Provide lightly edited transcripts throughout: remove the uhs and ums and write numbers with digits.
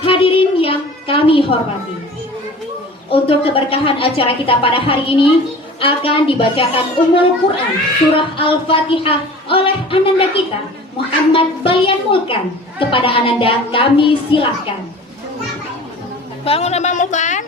Hadirin yang kami hormati, untuk keberkahan acara kita pada hari ini akan dibacakan Ummul Quran Surah Al-Fatihah oleh Ananda kita Muhammad Balian Mulkan. Kepada Ananda kami silahkan. Bangun Abang Mulkan.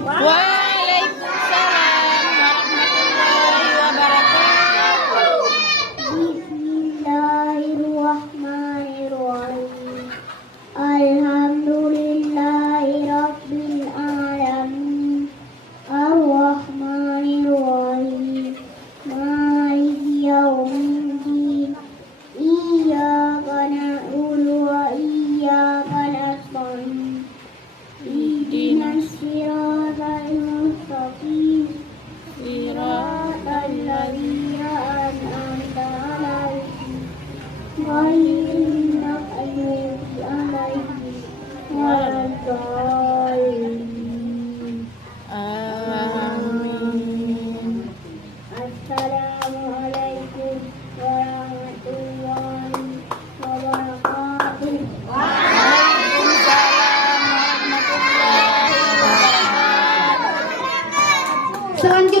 Waalaikumsalam warahmatullahi wabarakatuh. Bismillahirrahmanirrahim. Alhamdulillahi rabbil alamin. Ar-Rahmanirrahim. Maliki yaumiddin. Iyyaka na'budu wa iyyaka nasta'in.